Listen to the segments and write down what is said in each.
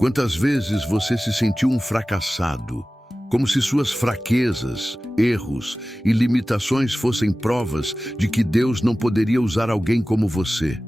Quantas vezes você se sentiu um fracassado, como se suas fraquezas, erros e limitações fossem provas de que Deus não poderia usar alguém como você?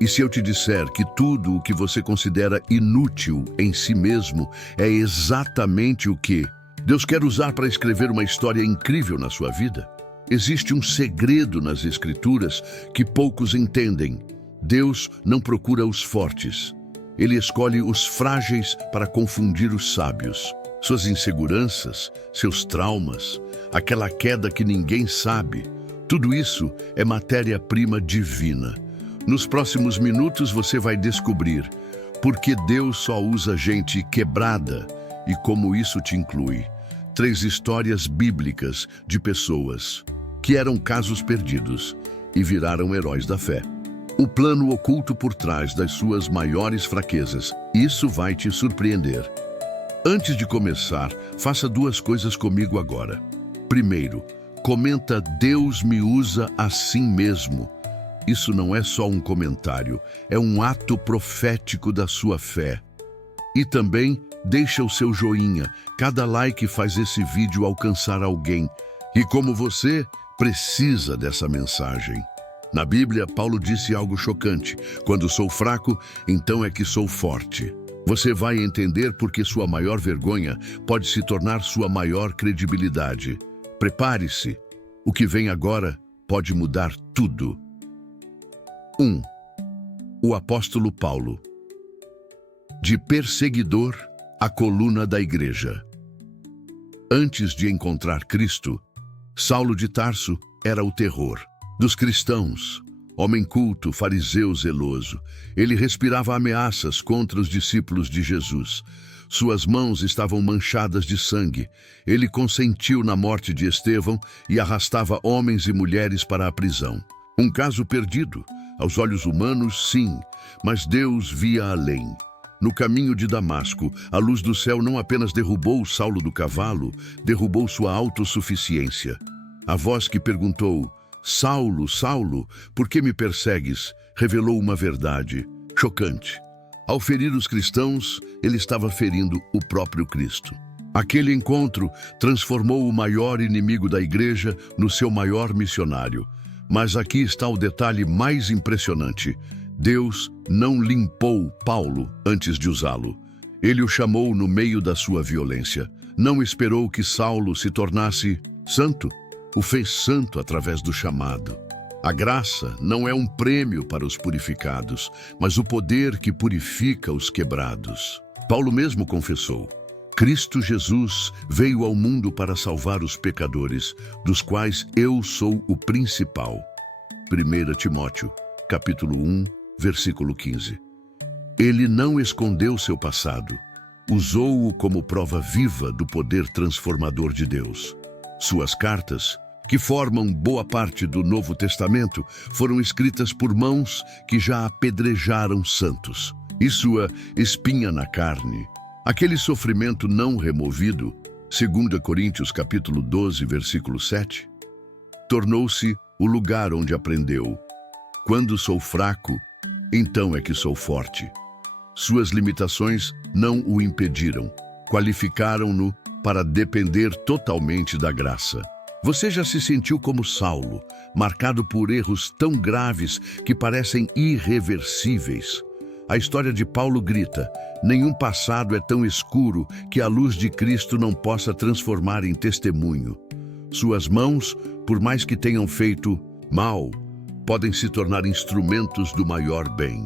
E se eu te disser que tudo o que você considera inútil em si mesmo é exatamente o que Deus quer usar para escrever uma história incrível na sua vida? Existe um segredo nas Escrituras que poucos entendem. Deus não procura os fortes. Ele escolhe os frágeis para confundir os sábios. Suas inseguranças, seus traumas, aquela queda que ninguém sabe, tudo isso é matéria-prima divina. Nos próximos minutos você vai descobrir por que Deus só usa gente quebrada e como isso te inclui. 3 histórias bíblicas de pessoas que eram casos perdidos e viraram heróis da fé. O plano oculto por trás das suas maiores fraquezas. Isso vai te surpreender. Antes de começar, faça 2 coisas comigo agora. Primeiro, comenta "Deus me usa assim mesmo". Isso não é só um comentário, é um ato profético da sua fé. E também, deixa o seu joinha. Cada like faz esse vídeo alcançar alguém. E como você, precisa dessa mensagem. Na Bíblia, Paulo disse algo chocante: "Quando sou fraco, então é que sou forte". Você vai entender porque sua maior vergonha pode se tornar sua maior credibilidade. Prepare-se. O que vem agora pode mudar tudo. 1. O apóstolo Paulo. De perseguidor à coluna da igreja. Antes de encontrar Cristo, Saulo de Tarso era o terror dos cristãos. Homem culto, fariseu zeloso, ele respirava ameaças contra os discípulos de Jesus. Suas mãos estavam manchadas de sangue. Ele consentiu na morte de Estevão e arrastava homens e mulheres para a prisão. Um caso perdido. Aos olhos humanos, sim, mas Deus via além. No caminho de Damasco, a luz do céu não apenas derrubou Saulo do cavalo, derrubou sua autossuficiência. A voz que perguntou: "Saulo, Saulo, por que me persegues?", revelou uma verdade chocante. Ao ferir os cristãos, ele estava ferindo o próprio Cristo. Aquele encontro transformou o maior inimigo da igreja no seu maior missionário. Mas aqui está o detalhe mais impressionante. Deus não limpou Paulo antes de usá-lo. Ele o chamou no meio da sua violência. Não esperou que Saulo se tornasse santo. O fez santo através do chamado. A graça não é um prêmio para os purificados, mas o poder que purifica os quebrados. Paulo mesmo confessou: "Cristo Jesus veio ao mundo para salvar os pecadores, dos quais eu sou o principal". 1 Timóteo, capítulo 1, versículo 15. Ele não escondeu seu passado, usou-o como prova viva do poder transformador de Deus. Suas cartas, que formam boa parte do Novo Testamento, foram escritas por mãos que já apedrejaram santos. E sua espinha na carne, aquele sofrimento não removido, 2 Coríntios capítulo 12, versículo 7, tornou-se o lugar onde aprendeu: "Quando sou fraco, então é que sou forte". Suas limitações não o impediram, qualificaram-no para depender totalmente da graça. Você já se sentiu como Saulo, marcado por erros tão graves que parecem irreversíveis? A história de Paulo grita: nenhum passado é tão escuro que a luz de Cristo não possa transformar em testemunho. Suas mãos, por mais que tenham feito mal, podem se tornar instrumentos do maior bem.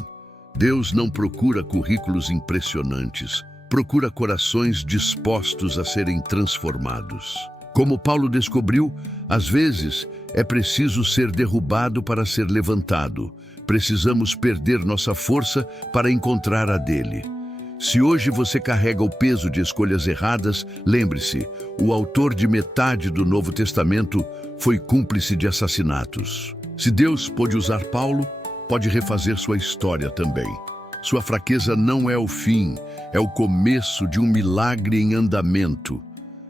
Deus não procura currículos impressionantes, procura corações dispostos a serem transformados. Como Paulo descobriu, às vezes é preciso ser derrubado para ser levantado. Precisamos perder nossa força para encontrar a dele. Se hoje você carrega o peso de escolhas erradas, lembre-se, o autor de metade do Novo Testamento foi cúmplice de assassinatos. Se Deus pôde usar Paulo, pode refazer sua história também. Sua fraqueza não é o fim, é o começo de um milagre em andamento.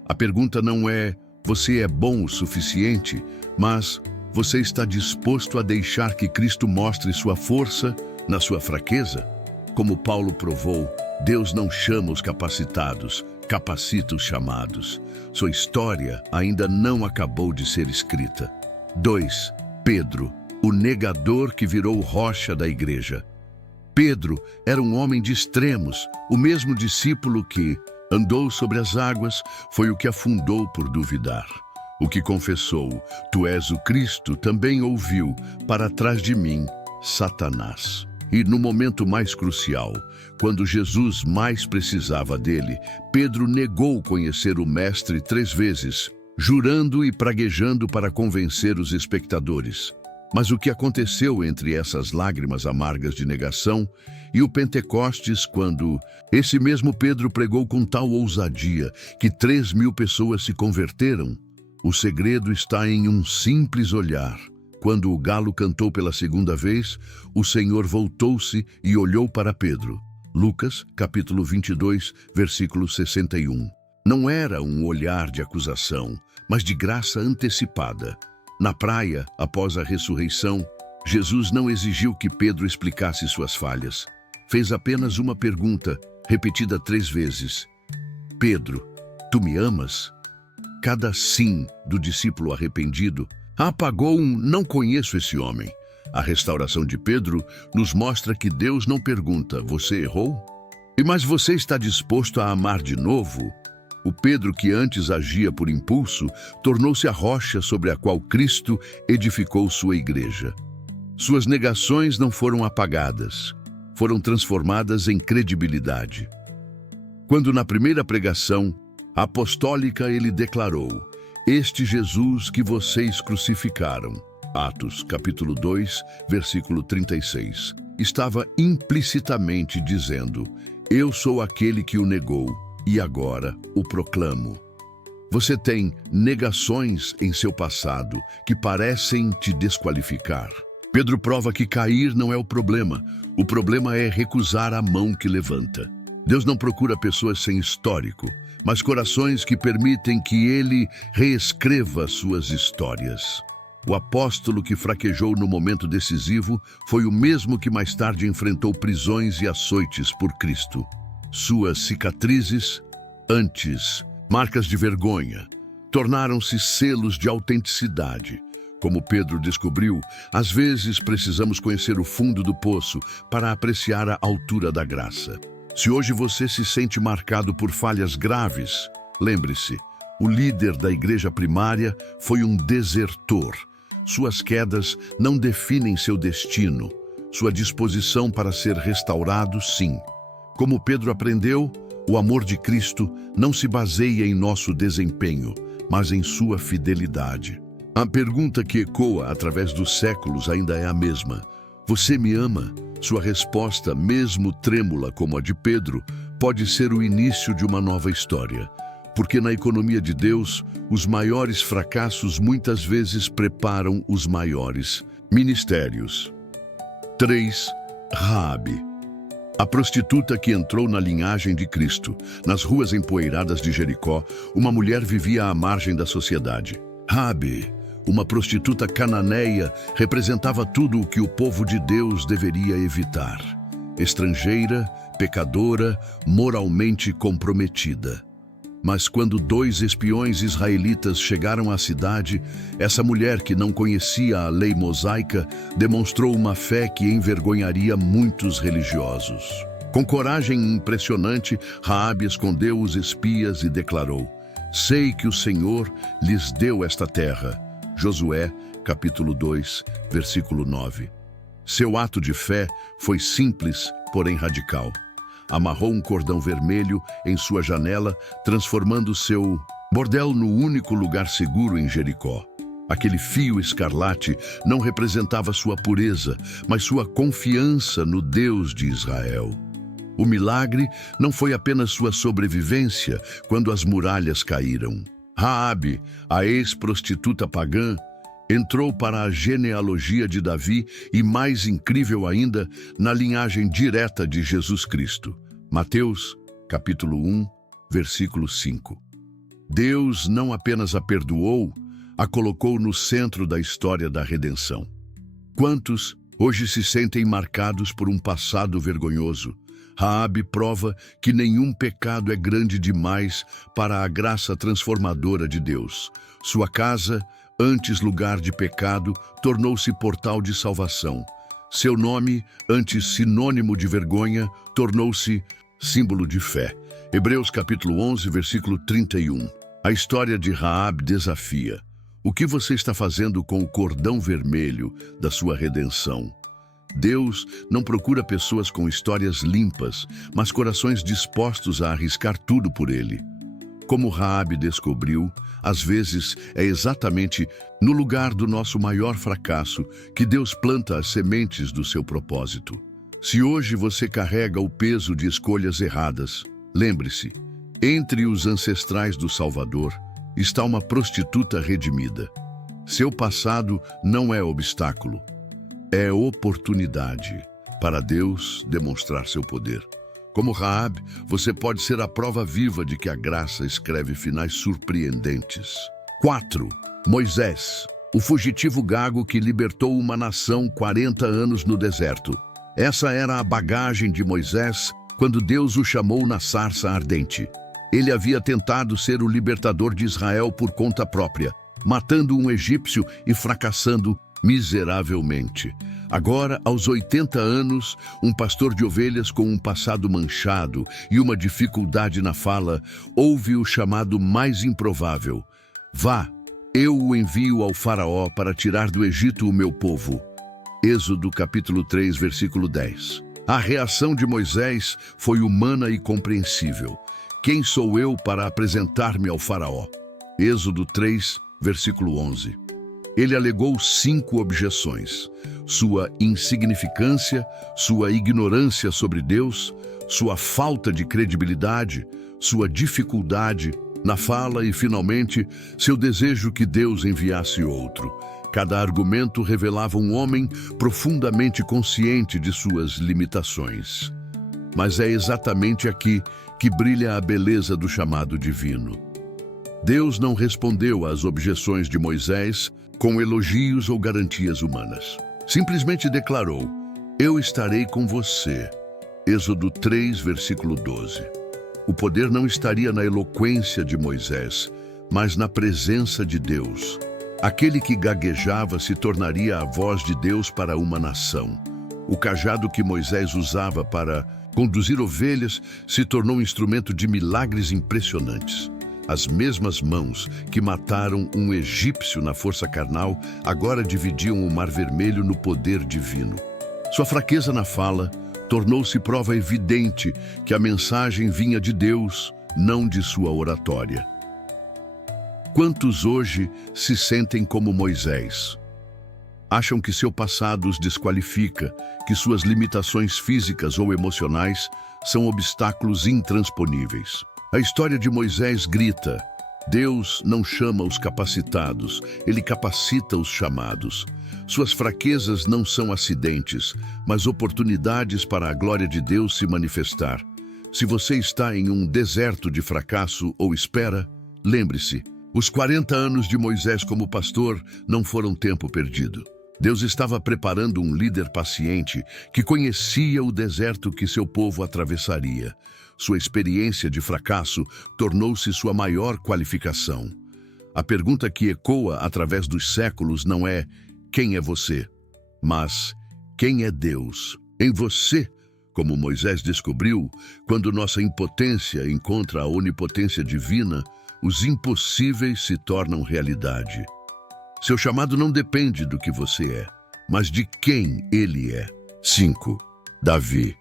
A pergunta não é: você é bom o suficiente, mas você está disposto a deixar que Cristo mostre sua força na sua fraqueza? Como Paulo provou, Deus não chama os capacitados, capacita os chamados. Sua história ainda não acabou de ser escrita. 2. Pedro, o negador que virou rocha da igreja. Pedro era um homem de extremos, o mesmo discípulo que andou sobre as águas foi o que afundou por duvidar. O que confessou, tu és o Cristo, também ouviu, para trás de mim, Satanás. E no momento mais crucial, quando Jesus mais precisava dele, Pedro negou conhecer o Mestre 3 vezes, jurando e praguejando para convencer os espectadores. Mas o que aconteceu entre essas lágrimas amargas de negação e o Pentecostes, quando esse mesmo Pedro pregou com tal ousadia que 3.000 pessoas se converteram? O segredo está em um simples olhar. Quando o galo cantou pela segunda vez, o Senhor voltou-se e olhou para Pedro. Lucas, capítulo 22, versículo 61. Não era um olhar de acusação, mas de graça antecipada. Na praia, após a ressurreição, Jesus não exigiu que Pedro explicasse suas falhas. Fez apenas uma pergunta, repetida 3 vezes. Pedro, tu me amas? Cada sim do discípulo arrependido apagou um não conheço esse homem. A restauração de Pedro nos mostra que Deus não pergunta, você errou? Mas você está disposto a amar de novo? O Pedro que antes agia por impulso tornou-se a rocha sobre a qual Cristo edificou sua igreja. Suas negações não foram apagadas, foram transformadas em credibilidade. Quando na primeira pregação apostólica ele declarou, este Jesus que vocês crucificaram, Atos capítulo 2, versículo 36, estava implicitamente dizendo, eu sou aquele que o negou e agora o proclamo. Você tem negações em seu passado que parecem te desqualificar. Pedro prova que cair não é o problema é recusar a mão que levanta. Deus não procura pessoas sem histórico, mas corações que permitem que Ele reescreva suas histórias. O apóstolo que fraquejou no momento decisivo foi o mesmo que mais tarde enfrentou prisões e açoites por Cristo. Suas cicatrizes, antes marcas de vergonha, tornaram-se selos de autenticidade. Como Pedro descobriu, às vezes precisamos conhecer o fundo do poço para apreciar a altura da graça. Se hoje você se sente marcado por falhas graves, lembre-se, o líder da igreja primária foi um desertor. Suas quedas não definem seu destino, sua disposição para ser restaurado, sim. Como Pedro aprendeu, o amor de Cristo não se baseia em nosso desempenho, mas em sua fidelidade. A pergunta que ecoa através dos séculos ainda é a mesma. Você me ama? Sua resposta, mesmo trêmula como a de Pedro, pode ser o início de uma nova história. Porque na economia de Deus, os maiores fracassos muitas vezes preparam os maiores ministérios. 3. Raabe. A prostituta que entrou na linhagem de Cristo. Nas ruas empoeiradas de Jericó, uma mulher vivia à margem da sociedade. Raabe, uma prostituta cananeia, representava tudo o que o povo de Deus deveria evitar. Estrangeira, pecadora, moralmente comprometida. Mas quando 2 espiões israelitas chegaram à cidade, essa mulher que não conhecia a lei mosaica demonstrou uma fé que envergonharia muitos religiosos. Com coragem impressionante, Raabe escondeu os espias e declarou, sei que o Senhor lhes deu esta terra. Josué, capítulo 2, versículo 9. Seu ato de fé foi simples, porém radical. Amarrou um cordão vermelho em sua janela, transformando seu bordel no único lugar seguro em Jericó. Aquele fio escarlate não representava sua pureza, mas sua confiança no Deus de Israel. O milagre não foi apenas sua sobrevivência quando as muralhas caíram. Raabe, a ex-prostituta pagã, entrou para a genealogia de Davi e, mais incrível ainda, na linhagem direta de Jesus Cristo. Mateus, capítulo 1, versículo 5. Deus não apenas a perdoou, a colocou no centro da história da redenção. Quantos hoje se sentem marcados por um passado vergonhoso, Raabe prova que nenhum pecado é grande demais para a graça transformadora de Deus. Sua casa, antes lugar de pecado, tornou-se portal de salvação. Seu nome, antes sinônimo de vergonha, tornou-se símbolo de fé. Hebreus capítulo 11, versículo 31. A história de Raabe desafia. O que você está fazendo com o cordão vermelho da sua redenção? Deus não procura pessoas com histórias limpas, mas corações dispostos a arriscar tudo por Ele. Como Raabe descobriu, às vezes é exatamente no lugar do nosso maior fracasso que Deus planta as sementes do seu propósito. Se hoje você carrega o peso de escolhas erradas, lembre-se, entre os ancestrais do Salvador está uma prostituta redimida. Seu passado não é obstáculo. É oportunidade para Deus demonstrar seu poder. Como Raabe, você pode ser a prova viva de que a graça escreve finais surpreendentes. 4. Moisés, o fugitivo gago que libertou uma nação 40 anos no deserto. Essa era a bagagem de Moisés quando Deus o chamou na sarça ardente. Ele havia tentado ser o libertador de Israel por conta própria, matando um egípcio e fracassando miseravelmente. Agora, aos 80 anos, um pastor de ovelhas com um passado manchado e uma dificuldade na fala, ouve o chamado mais improvável. Vá, eu o envio ao faraó para tirar do Egito o meu povo. Êxodo capítulo 3, versículo 10. A reação de Moisés foi humana e compreensível. Quem sou eu para apresentar-me ao faraó? Êxodo 3, versículo 11. Ele alegou 5 objeções: sua insignificância, sua ignorância sobre Deus, sua falta de credibilidade, sua dificuldade na fala e, finalmente, seu desejo que Deus enviasse outro. Cada argumento revelava um homem profundamente consciente de suas limitações. Mas é exatamente aqui que brilha a beleza do chamado divino. Deus não respondeu às objeções de Moisés com elogios ou garantias humanas. Simplesmente declarou: eu estarei com você. Êxodo 3, versículo 12. O poder não estaria na eloquência de Moisés, mas na presença de Deus. Aquele que gaguejava se tornaria a voz de Deus para uma nação. O cajado que Moisés usava para conduzir ovelhas se tornou um instrumento de milagres impressionantes. As mesmas mãos que mataram um egípcio na força carnal agora dividiam o Mar Vermelho no poder divino. Sua fraqueza na fala tornou-se prova evidente que a mensagem vinha de Deus, não de sua oratória. Quantos hoje se sentem como Moisés? Acham que seu passado os desqualifica, que suas limitações físicas ou emocionais são obstáculos intransponíveis. A história de Moisés grita: Deus não chama os capacitados, Ele capacita os chamados. Suas fraquezas não são acidentes, mas oportunidades para a glória de Deus se manifestar. Se você está em um deserto de fracasso ou espera, lembre-se, os 40 anos de Moisés como pastor não foram tempo perdido. Deus estava preparando um líder paciente que conhecia o deserto que seu povo atravessaria. Sua experiência de fracasso tornou-se sua maior qualificação. A pergunta que ecoa através dos séculos não é quem é você, mas quem é Deus em você, como Moisés descobriu, quando nossa impotência encontra a onipotência divina, os impossíveis se tornam realidade. Seu chamado não depende do que você é, mas de quem ele é. 5. Davi,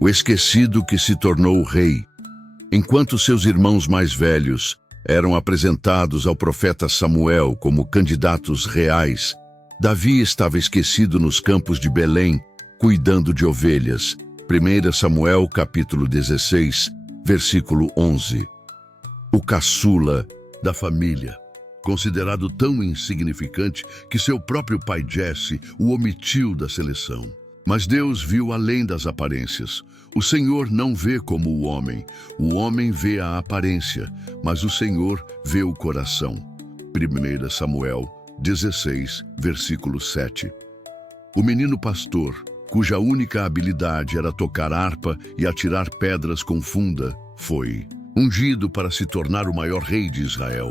o esquecido que se tornou rei. Enquanto seus irmãos mais velhos eram apresentados ao profeta Samuel como candidatos reais, Davi estava esquecido nos campos de Belém, cuidando de ovelhas. 1 Samuel capítulo 16, versículo 11. O caçula da família, considerado tão insignificante que seu próprio pai Jesse o omitiu da seleção. Mas Deus viu além das aparências. O Senhor não vê como o homem vê a aparência, mas o Senhor vê o coração. 1 Samuel 16, versículo 7. O menino pastor, cuja única habilidade era tocar harpa e atirar pedras com funda, foi ungido para se tornar o maior rei de Israel.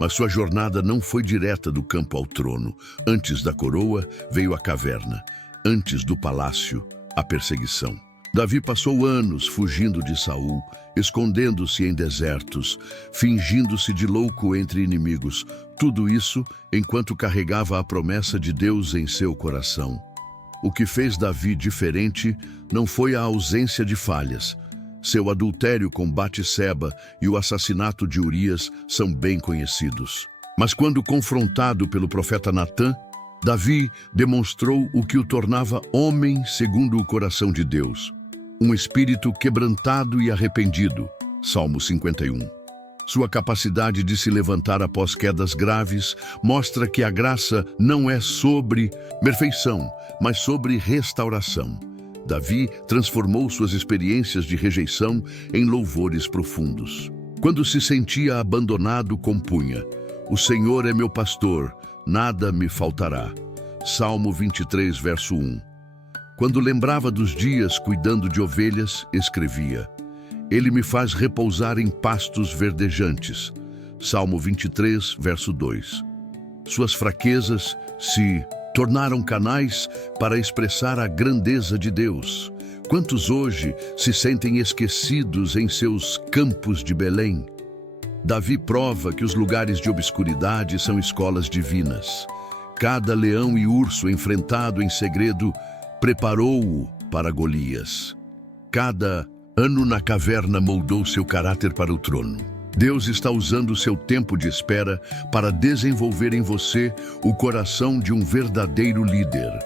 Mas sua jornada não foi direta do campo ao trono. Antes da coroa veio a caverna. Antes do palácio, a perseguição. Davi passou anos fugindo de Saul, escondendo-se em desertos, fingindo-se de louco entre inimigos. Tudo isso enquanto carregava a promessa de Deus em seu coração. O que fez Davi diferente não foi a ausência de falhas. Seu adultério com Batseba e o assassinato de Urias são bem conhecidos. Mas quando confrontado pelo profeta Natã, Davi demonstrou o que o tornava homem segundo o coração de Deus. Um espírito quebrantado e arrependido. Salmo 51. Sua capacidade de se levantar após quedas graves mostra que a graça não é sobre perfeição, mas sobre restauração. Davi transformou suas experiências de rejeição em louvores profundos. Quando se sentia abandonado, compunha: "O Senhor é meu pastor, nada me faltará." Salmo 23, verso 1. Quando lembrava dos dias cuidando de ovelhas, escrevia: "Ele me faz repousar em pastos verdejantes." Salmo 23, verso 2. Suas fraquezas se tornaram canais para expressar a grandeza de Deus. Quantos hoje se sentem esquecidos em seus campos de Belém? Davi prova que os lugares de obscuridade são escolas divinas. Cada leão e urso enfrentado em segredo preparou-o para Golias. Cada ano na caverna moldou seu caráter para o trono. Deus está usando seu tempo de espera para desenvolver em você o coração de um verdadeiro líder.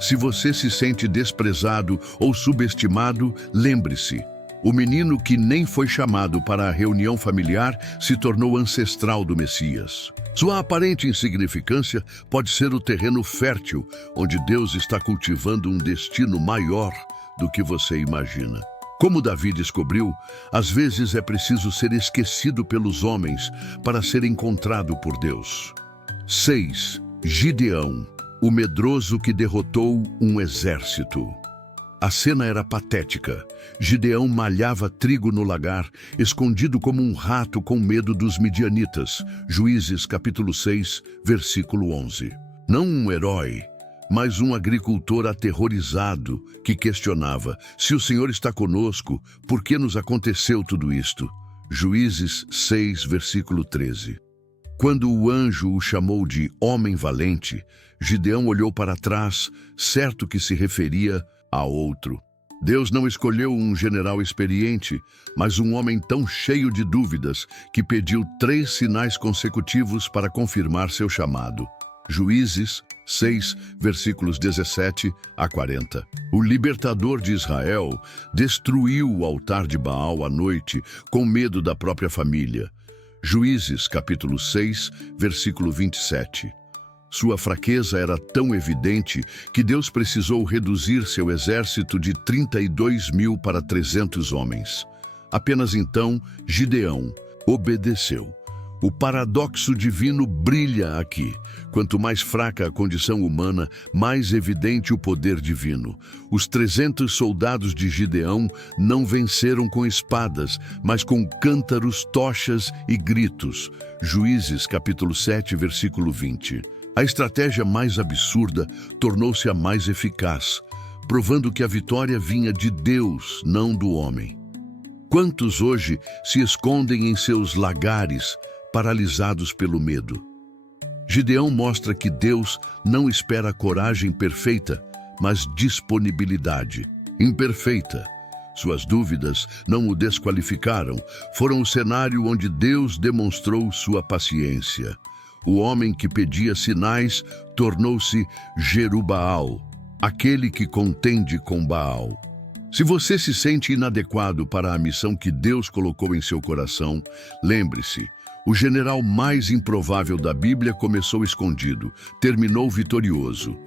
Se você se sente desprezado ou subestimado, lembre-se: o menino que nem foi chamado para a reunião familiar se tornou ancestral do Messias. Sua aparente insignificância pode ser o terreno fértil onde Deus está cultivando um destino maior do que você imagina. Como Davi descobriu, às vezes é preciso ser esquecido pelos homens para ser encontrado por Deus. 6. Gideão, o medroso que derrotou um exército. A cena era patética. Gideão malhava trigo no lagar, escondido como um rato com medo dos midianitas. Juízes capítulo 6, versículo 11. Não um herói, mas um agricultor aterrorizado que questionava: "Se o Senhor está conosco, por que nos aconteceu tudo isto?" Juízes 6, versículo 13. Quando o anjo o chamou de homem valente, Gideão olhou para trás, certo que se referia a outro. Deus não escolheu um general experiente, mas um homem tão cheio de dúvidas que pediu 3 sinais consecutivos para confirmar seu chamado. Juízes 6, versículos 17 a 40. O libertador de Israel destruiu o altar de Baal à noite com medo da própria família. Juízes capítulo 6, versículo 27. Sua fraqueza era tão evidente que Deus precisou reduzir seu exército de 32.000 para 300 homens. Apenas então, Gideão obedeceu. O paradoxo divino brilha aqui. Quanto mais fraca a condição humana, mais evidente o poder divino. Os 300 soldados de Gideão não venceram com espadas, mas com cântaros, tochas e gritos. Juízes capítulo 7, versículo 20. A estratégia mais absurda tornou-se a mais eficaz, provando que a vitória vinha de Deus, não do homem. Quantos hoje se escondem em seus lagares, paralisados pelo medo? Gideão mostra que Deus não espera coragem perfeita, mas disponibilidade imperfeita. Suas dúvidas não o desqualificaram, foram o cenário onde Deus demonstrou sua paciência. O homem que pedia sinais tornou-se Jerubaal, aquele que contende com Baal. Se você se sente inadequado para a missão que Deus colocou em seu coração, lembre-se: o general mais improvável da Bíblia começou escondido, terminou vitorioso.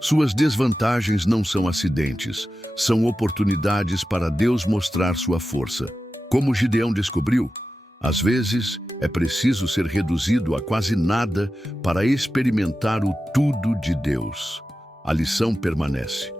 Suas desvantagens não são acidentes, são oportunidades para Deus mostrar sua força. Como Gideão descobriu, às vezes é preciso ser reduzido a quase nada para experimentar o tudo de Deus. A lição permanece: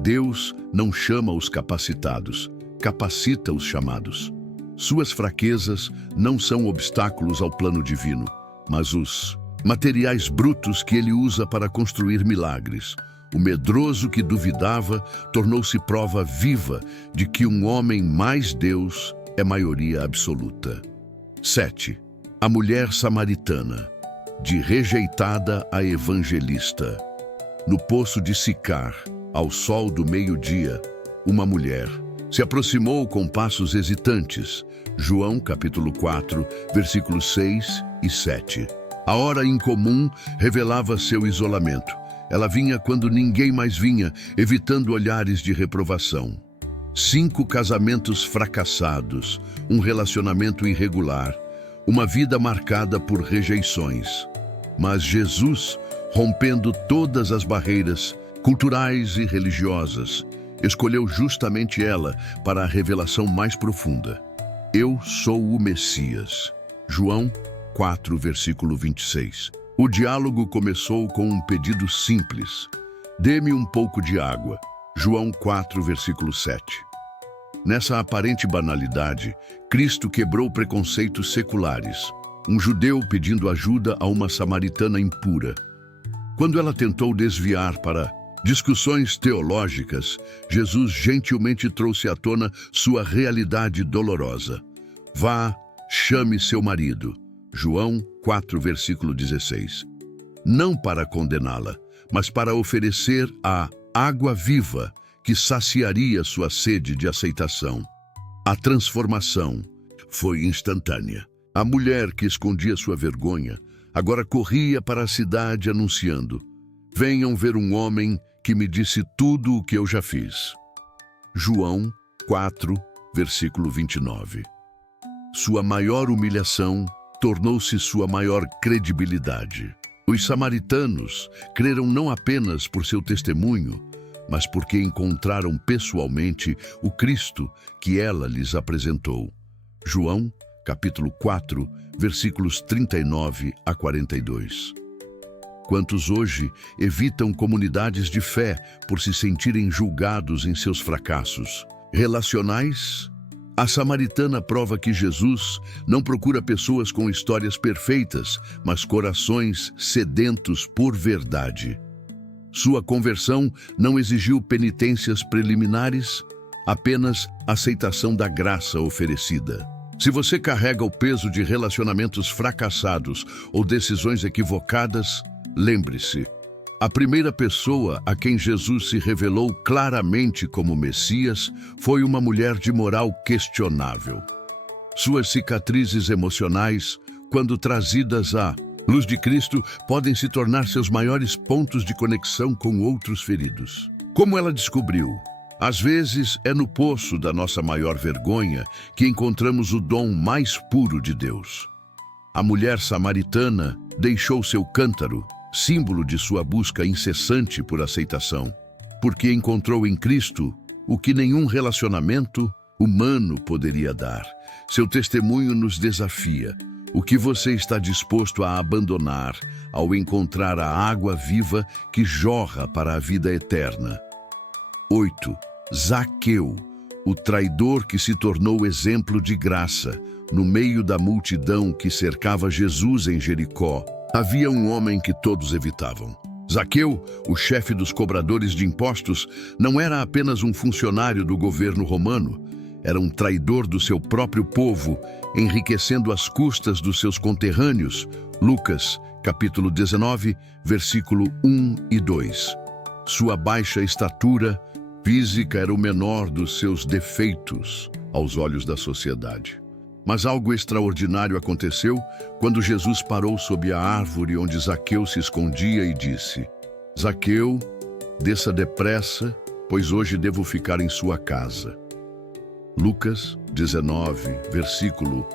Deus não chama os capacitados, capacita os chamados. Suas fraquezas não são obstáculos ao plano divino, mas os materiais brutos que ele usa para construir milagres. O medroso que duvidava tornou-se prova viva de que um homem mais Deus é maioria absoluta. 7. A mulher samaritana, de rejeitada a evangelista. No poço de Sicar, ao sol do meio-dia, uma mulher se aproximou com passos hesitantes. João capítulo 4, versículos 6 e 7. A hora incomum revelava seu isolamento. Ela vinha quando ninguém mais vinha, evitando olhares de reprovação. 5 casamentos fracassados, um relacionamento irregular, uma vida marcada por rejeições. Mas Jesus, rompendo todas as barreiras culturais e religiosas, escolheu justamente ela para a revelação mais profunda. Eu sou o Messias. João 4, versículo 26. O diálogo começou com um pedido simples. Dê-me um pouco de água. João 4, versículo 7. Nessa aparente banalidade, Cristo quebrou preconceitos seculares. Um judeu pedindo ajuda a uma samaritana impura. Quando ela tentou desviar para discussões teológicas, Jesus gentilmente trouxe à tona sua realidade dolorosa. Vá, chame seu marido. João 4, versículo 16. Não para condená-la, mas para oferecer a água viva que saciaria sua sede de aceitação. A transformação foi instantânea. A mulher que escondia sua vergonha agora corria para a cidade anunciando: venham ver um homem que me disse tudo o que eu já fiz. João 4, versículo 29. Sua maior humilhação tornou-se sua maior credibilidade. Os samaritanos creram não apenas por seu testemunho, mas porque encontraram pessoalmente o Cristo que ela lhes apresentou. João, capítulo 4, versículos 39 a 42. Quantos hoje evitam comunidades de fé por se sentirem julgados em seus fracassos relacionais? A samaritana prova que Jesus não procura pessoas com histórias perfeitas, mas corações sedentos por verdade. Sua conversão não exigiu penitências preliminares, apenas aceitação da graça oferecida. Se você carrega o peso de relacionamentos fracassados ou decisões equivocadas, lembre-se, a primeira pessoa a quem Jesus se revelou claramente como Messias foi uma mulher de moral questionável. Suas cicatrizes emocionais, quando trazidas à luz de Cristo, podem se tornar seus maiores pontos de conexão com outros feridos. Como ela descobriu? Às vezes é no poço da nossa maior vergonha que encontramos o dom mais puro de Deus. A mulher samaritana deixou seu cântaro, símbolo de sua busca incessante por aceitação, porque encontrou em Cristo o que nenhum relacionamento humano poderia dar. Seu testemunho nos desafia. O que você está disposto a abandonar ao encontrar a água viva que jorra para a vida eterna? 8. Zaqueu, o traidor que se tornou exemplo de graça. No meio da multidão que cercava Jesus em Jericó, havia um homem que todos evitavam. Zaqueu, o chefe dos cobradores de impostos, não era apenas um funcionário do governo romano, era um traidor do seu próprio povo, enriquecendo às custas dos seus conterrâneos. Lucas, capítulo 19, versículo 1 e 2. Sua baixa estatura física era o menor dos seus defeitos aos olhos da sociedade. Mas algo extraordinário aconteceu quando Jesus parou sob a árvore onde Zaqueu se escondia e disse: Zaqueu, desça depressa, pois hoje devo ficar em sua casa. Lucas 19, versículo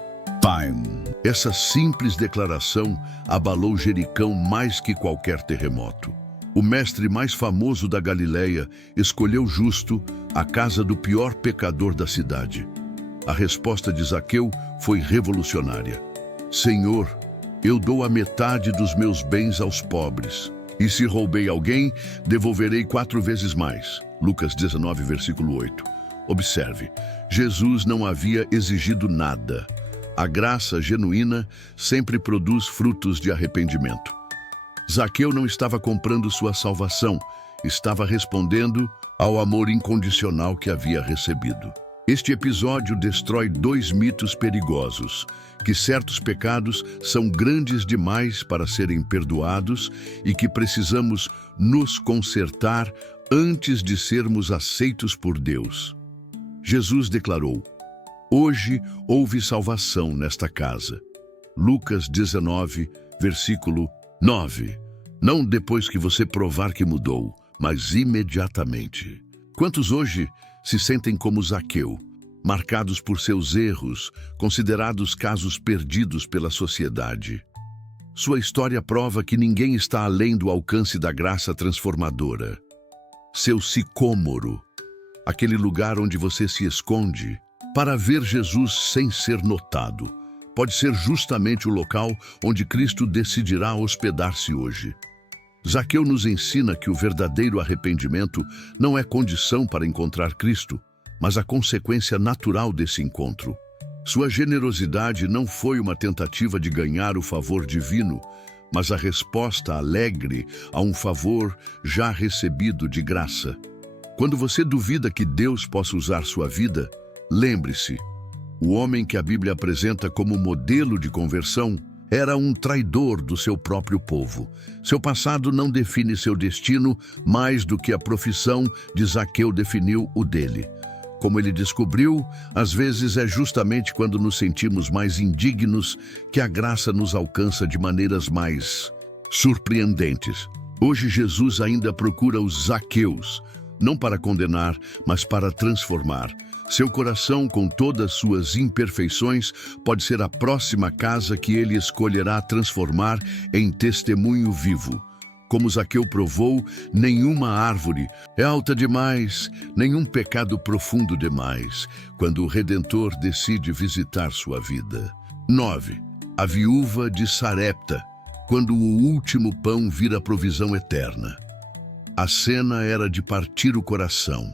5. Essa simples declaração abalou Jericó mais que qualquer terremoto. O mestre mais famoso da Galileia escolheu justo a casa do pior pecador da cidade. A resposta de Zaqueu foi revolucionária. Senhor, eu dou a metade dos meus bens aos pobres, e se roubei alguém, devolverei 4 vezes mais. Lucas 19, versículo 8. Observe, Jesus não havia exigido nada. A graça genuína sempre produz frutos de arrependimento. Zaqueu não estava comprando sua salvação, estava respondendo ao amor incondicional que havia recebido. Este episódio destrói dois mitos perigosos, que certos pecados são grandes demais para serem perdoados e que precisamos nos consertar antes de sermos aceitos por Deus. Jesus declarou: "Hoje houve salvação nesta casa." Lucas 19, versículo 9. Não depois que você provar que mudou, mas imediatamente. Quantos hoje se sentem como Zaqueu, marcados por seus erros, considerados casos perdidos pela sociedade? Sua história prova que ninguém está além do alcance da graça transformadora. Seu sicômoro, aquele lugar onde você se esconde para ver Jesus sem ser notado, pode ser justamente o local onde Cristo decidirá hospedar-se hoje. Zaqueu nos ensina que o verdadeiro arrependimento não é condição para encontrar Cristo, mas a consequência natural desse encontro. Sua generosidade não foi uma tentativa de ganhar o favor divino, mas a resposta alegre a um favor já recebido de graça. Quando você duvida que Deus possa usar sua vida, lembre-se, o homem que a Bíblia apresenta como modelo de conversão era um traidor do seu próprio povo. Seu passado não define seu destino mais do que a profissão de Zaqueu definiu o dele. Como ele descobriu, às vezes é justamente quando nos sentimos mais indignos que a graça nos alcança de maneiras mais surpreendentes. Hoje Jesus ainda procura os Zaqueus, não para condenar, mas para transformar. Seu coração, com todas suas imperfeições, pode ser a próxima casa que ele escolherá transformar em testemunho vivo. Como Zaqueu provou, nenhuma árvore é alta demais, nenhum pecado profundo demais, quando o Redentor decide visitar sua vida. 9. A viúva de Sarepta, quando o último pão vira provisão eterna. A cena era de partir o coração.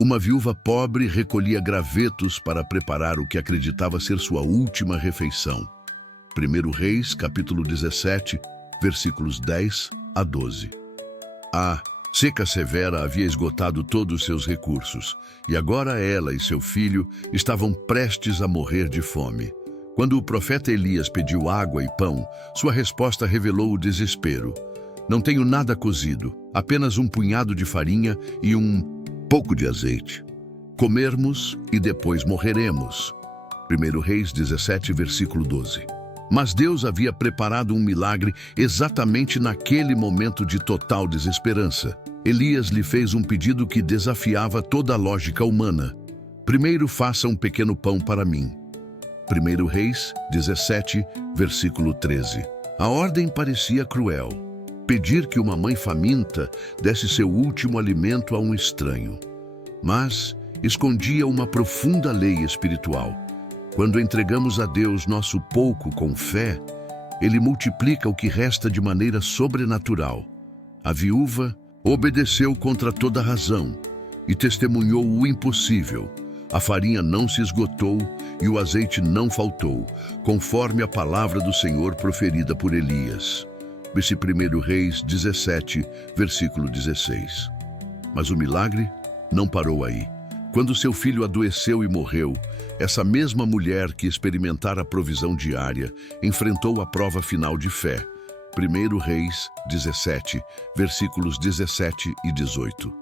Uma viúva pobre recolhia gravetos para preparar o que acreditava ser sua última refeição. 1 Reis, capítulo 17, versículos 10 a 12. A seca severa havia esgotado todos os seus recursos, e agora ela e seu filho estavam prestes a morrer de fome. Quando o profeta Elias pediu água e pão, sua resposta revelou o desespero. "Não tenho nada cozido, apenas um punhado de farinha e um pouco de azeite. Comermos e depois morreremos." 1 Reis 17, versículo 12. Mas Deus havia preparado um milagre exatamente naquele momento de total desesperança. Elias lhe fez um pedido que desafiava toda a lógica humana. "Primeiro faça um pequeno pão para mim." 1 Reis 17, versículo 13. A ordem parecia cruel. Pedir que uma mãe faminta desse seu último alimento a um estranho. Mas escondia uma profunda lei espiritual. Quando entregamos a Deus nosso pouco com fé, Ele multiplica o que resta de maneira sobrenatural. A viúva obedeceu contra toda razão e testemunhou o impossível. A farinha não se esgotou e o azeite não faltou, conforme a palavra do Senhor proferida por Elias. Esse 1 Reis 17, versículo 16. Mas o milagre não parou aí. Quando seu filho adoeceu e morreu, essa mesma mulher que experimentara a provisão diária enfrentou a prova final de fé. 1 Reis 17, versículos 17 e 18.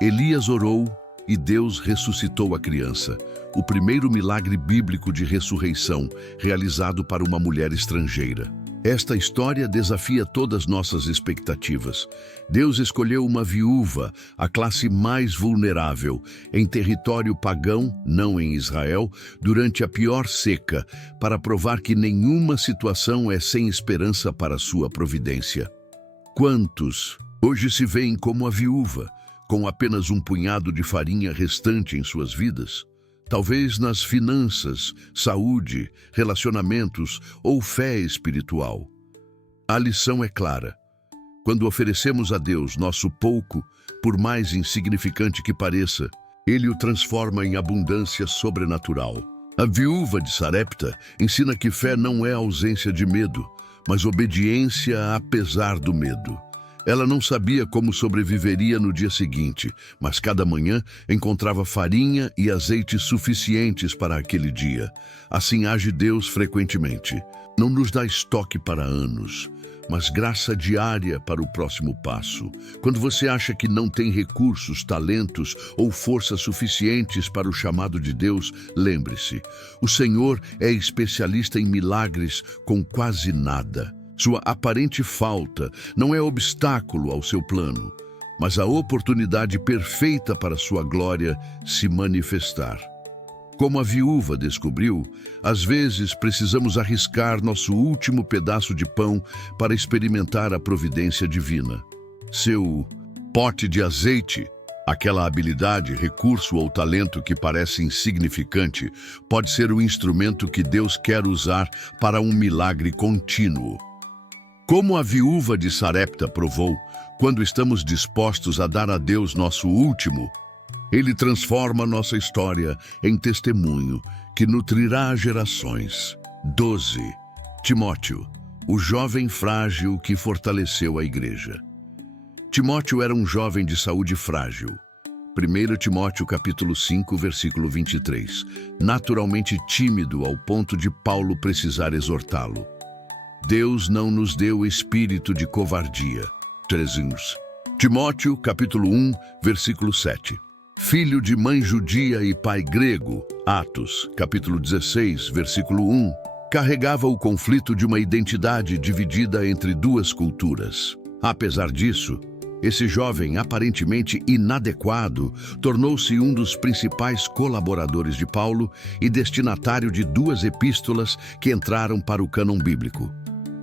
Elias orou e Deus ressuscitou a criança, o primeiro milagre bíblico de ressurreição realizado para uma mulher estrangeira. Esta história desafia todas nossas expectativas. Deus escolheu uma viúva, a classe mais vulnerável, em território pagão, não em Israel, durante a pior seca, para provar que nenhuma situação é sem esperança para sua providência. Quantos hoje se veem como a viúva, com apenas um punhado de farinha restante em suas vidas? Talvez nas finanças, saúde, relacionamentos ou fé espiritual. A lição é clara. Quando oferecemos a Deus nosso pouco, por mais insignificante que pareça, ele o transforma em abundância sobrenatural. A viúva de Sarepta ensina que fé não é ausência de medo, mas obediência apesar do medo. Ela não sabia como sobreviveria no dia seguinte, mas cada manhã encontrava farinha e azeite suficientes para aquele dia. Assim age Deus frequentemente. Não nos dá estoque para anos, mas graça diária para o próximo passo. Quando você acha que não tem recursos, talentos ou forças suficientes para o chamado de Deus, lembre-se, o Senhor é especialista em milagres com quase nada. Sua aparente falta não é obstáculo ao seu plano, mas a oportunidade perfeita para sua glória se manifestar. Como a viúva descobriu, às vezes precisamos arriscar nosso último pedaço de pão para experimentar a providência divina. Seu pote de azeite, aquela habilidade, recurso ou talento que parece insignificante, pode ser o instrumento que Deus quer usar para um milagre contínuo. Como a viúva de Sarepta provou, quando estamos dispostos a dar a Deus nosso último, Ele transforma nossa história em testemunho que nutrirá gerações. 12. Timóteo, o jovem frágil que fortaleceu a igreja. Timóteo era um jovem de saúde frágil. 1 Timóteo capítulo 5, versículo 23. Naturalmente tímido ao ponto de Paulo precisar exortá-lo. Deus não nos deu espírito de covardia. 13. Timóteo, capítulo 1, versículo 7. Filho de mãe judia e pai grego. Atos, capítulo 16, versículo 1. Carregava o conflito de uma identidade dividida entre duas culturas. Apesar disso, esse jovem aparentemente inadequado tornou-se um dos principais colaboradores de Paulo e destinatário de duas epístolas que entraram para o cânon bíblico.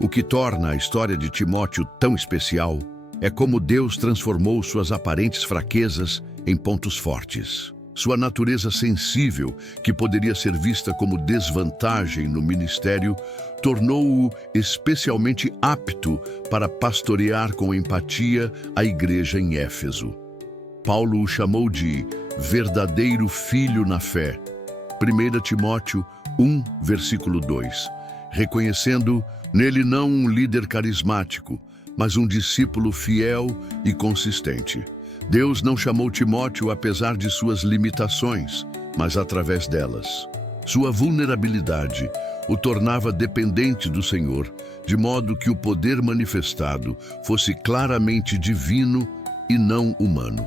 O que torna a história de Timóteo tão especial é como Deus transformou suas aparentes fraquezas em pontos fortes. Sua natureza sensível, que poderia ser vista como desvantagem no ministério, tornou-o especialmente apto para pastorear com empatia a igreja em Éfeso. Paulo o chamou de verdadeiro filho na fé. 1 Timóteo 1, versículo 2, reconhecendo nele não um líder carismático, mas um discípulo fiel e consistente. Deus não chamou Timóteo apesar de suas limitações, mas através delas. Sua vulnerabilidade o tornava dependente do Senhor, de modo que o poder manifestado fosse claramente divino e não humano.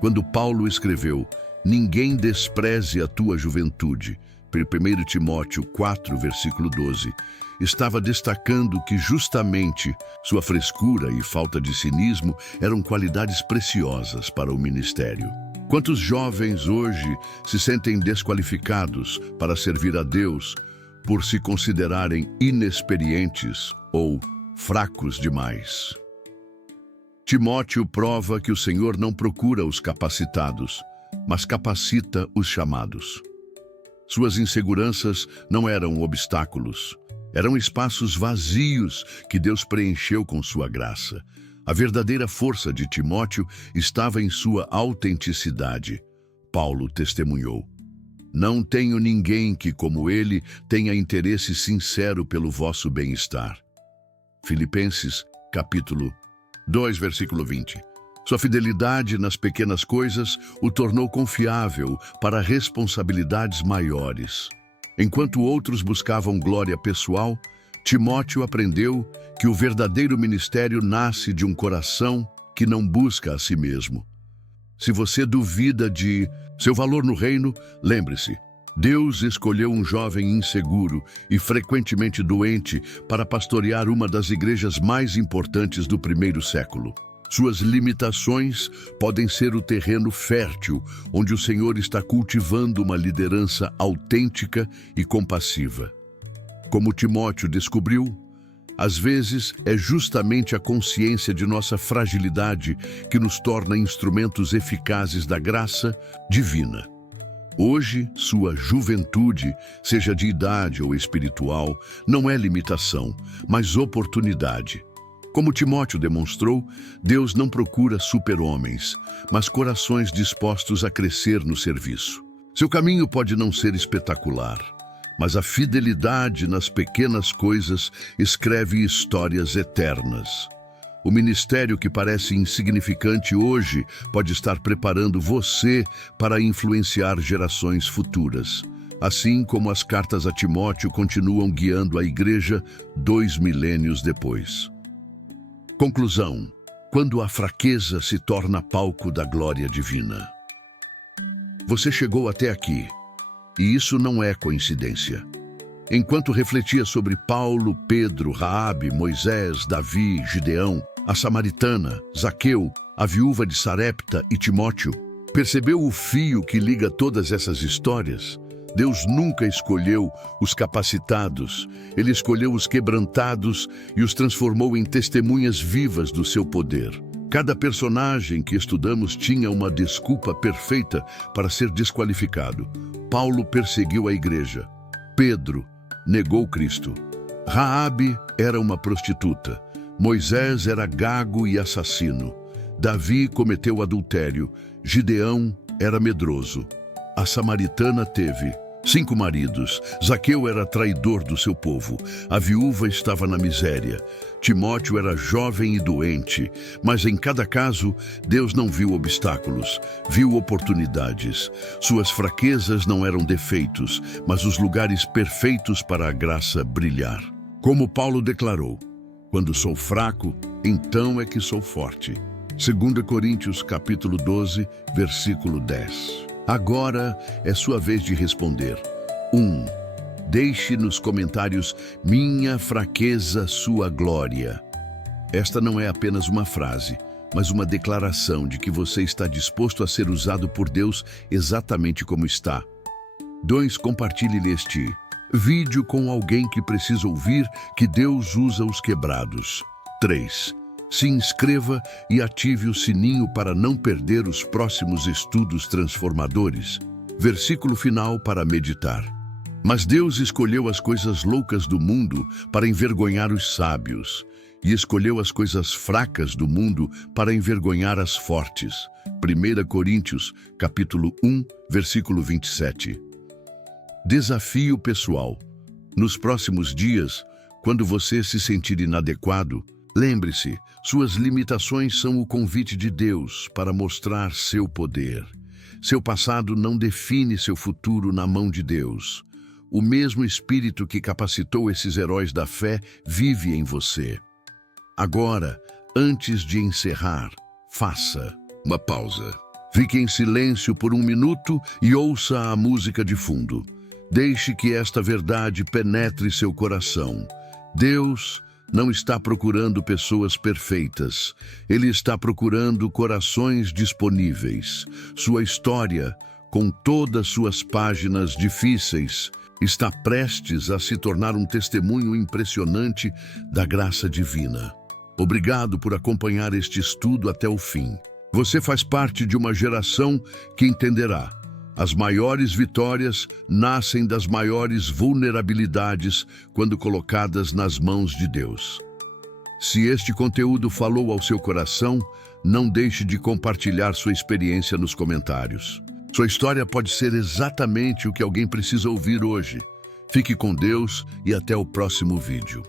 Quando Paulo escreveu, "Ninguém despreze a tua juventude", 1 Timóteo 4, versículo 12, estava destacando que justamente sua frescura e falta de cinismo eram qualidades preciosas para o ministério. Quantos jovens hoje se sentem desqualificados para servir a Deus por se considerarem inexperientes ou fracos demais? Timóteo prova que o Senhor não procura os capacitados, mas capacita os chamados. Suas inseguranças não eram obstáculos, eram espaços vazios que Deus preencheu com sua graça. A verdadeira força de Timóteo estava em sua autenticidade. Paulo testemunhou: "Não tenho ninguém que, como ele, tenha interesse sincero pelo vosso bem-estar." Filipenses, capítulo 2, versículo 20. Sua fidelidade nas pequenas coisas o tornou confiável para responsabilidades maiores. Enquanto outros buscavam glória pessoal, Timóteo aprendeu que o verdadeiro ministério nasce de um coração que não busca a si mesmo. Se você duvida de seu valor no reino, lembre-se, Deus escolheu um jovem inseguro e frequentemente doente para pastorear uma das igrejas mais importantes do primeiro século. Suas limitações podem ser o terreno fértil onde o Senhor está cultivando uma liderança autêntica e compassiva. Como Timóteo descobriu, às vezes é justamente a consciência de nossa fragilidade que nos torna instrumentos eficazes da graça divina. Hoje, sua juventude, seja de idade ou espiritual, não é limitação, mas oportunidade. Como Timóteo demonstrou, Deus não procura super-homens, mas corações dispostos a crescer no serviço. Seu caminho pode não ser espetacular, mas a fidelidade nas pequenas coisas escreve histórias eternas. O ministério que parece insignificante hoje pode estar preparando você para influenciar gerações futuras, assim como as cartas a Timóteo continuam guiando a igreja 2 milênios depois. Conclusão: quando a fraqueza se torna palco da glória divina. Você chegou até aqui, e isso não é coincidência. Enquanto refletia sobre Paulo, Pedro, Raabe, Moisés, Davi, Gideão, a samaritana, Zaqueu, a viúva de Sarepta e Timóteo, percebeu o fio que liga todas essas histórias? Deus nunca escolheu os capacitados, Ele escolheu os quebrantados e os transformou em testemunhas vivas do seu poder. Cada personagem que estudamos tinha uma desculpa perfeita para ser desqualificado. Paulo perseguiu a igreja. Pedro negou Cristo. Raabe era uma prostituta. Moisés era gago e assassino. Davi cometeu adultério. Gideão era medroso. A samaritana teve 5 maridos. Zaqueu era traidor do seu povo. A viúva estava na miséria. Timóteo era jovem e doente. Mas em cada caso, Deus não viu obstáculos, viu oportunidades. Suas fraquezas não eram defeitos, mas os lugares perfeitos para a graça brilhar. Como Paulo declarou: quando sou fraco, então é que sou forte. 2 Coríntios capítulo 12, versículo 10. Agora é sua vez de responder. 1. Deixe nos comentários: minha fraqueza, sua glória. Esta não é apenas uma frase, mas uma declaração de que você está disposto a ser usado por Deus exatamente como está. 2. Compartilhe este vídeo com alguém que precisa ouvir que Deus usa os quebrados. 3. Se inscreva e ative o sininho para não perder os próximos estudos transformadores. Versículo final para meditar. Mas Deus escolheu as coisas loucas do mundo para envergonhar os sábios, e escolheu as coisas fracas do mundo para envergonhar as fortes. 1 Coríntios, capítulo 1, versículo 27. Desafio pessoal. Nos próximos dias, quando você se sentir inadequado, lembre-se, suas limitações são o convite de Deus para mostrar seu poder. Seu passado não define seu futuro na mão de Deus. O mesmo Espírito que capacitou esses heróis da fé vive em você. Agora, antes de encerrar, faça uma pausa. Fique em silêncio por 1 minuto e ouça a música de fundo. Deixe que esta verdade penetre seu coração. Deus não está procurando pessoas perfeitas. Ele está procurando corações disponíveis. Sua história, com todas suas páginas difíceis, está prestes a se tornar um testemunho impressionante da graça divina. Obrigado por acompanhar este estudo até o fim. Você faz parte de uma geração que entenderá: as maiores vitórias nascem das maiores vulnerabilidades quando colocadas nas mãos de Deus. Se este conteúdo falou ao seu coração, não deixe de compartilhar sua experiência nos comentários. Sua história pode ser exatamente o que alguém precisa ouvir hoje. Fique com Deus e até o próximo vídeo.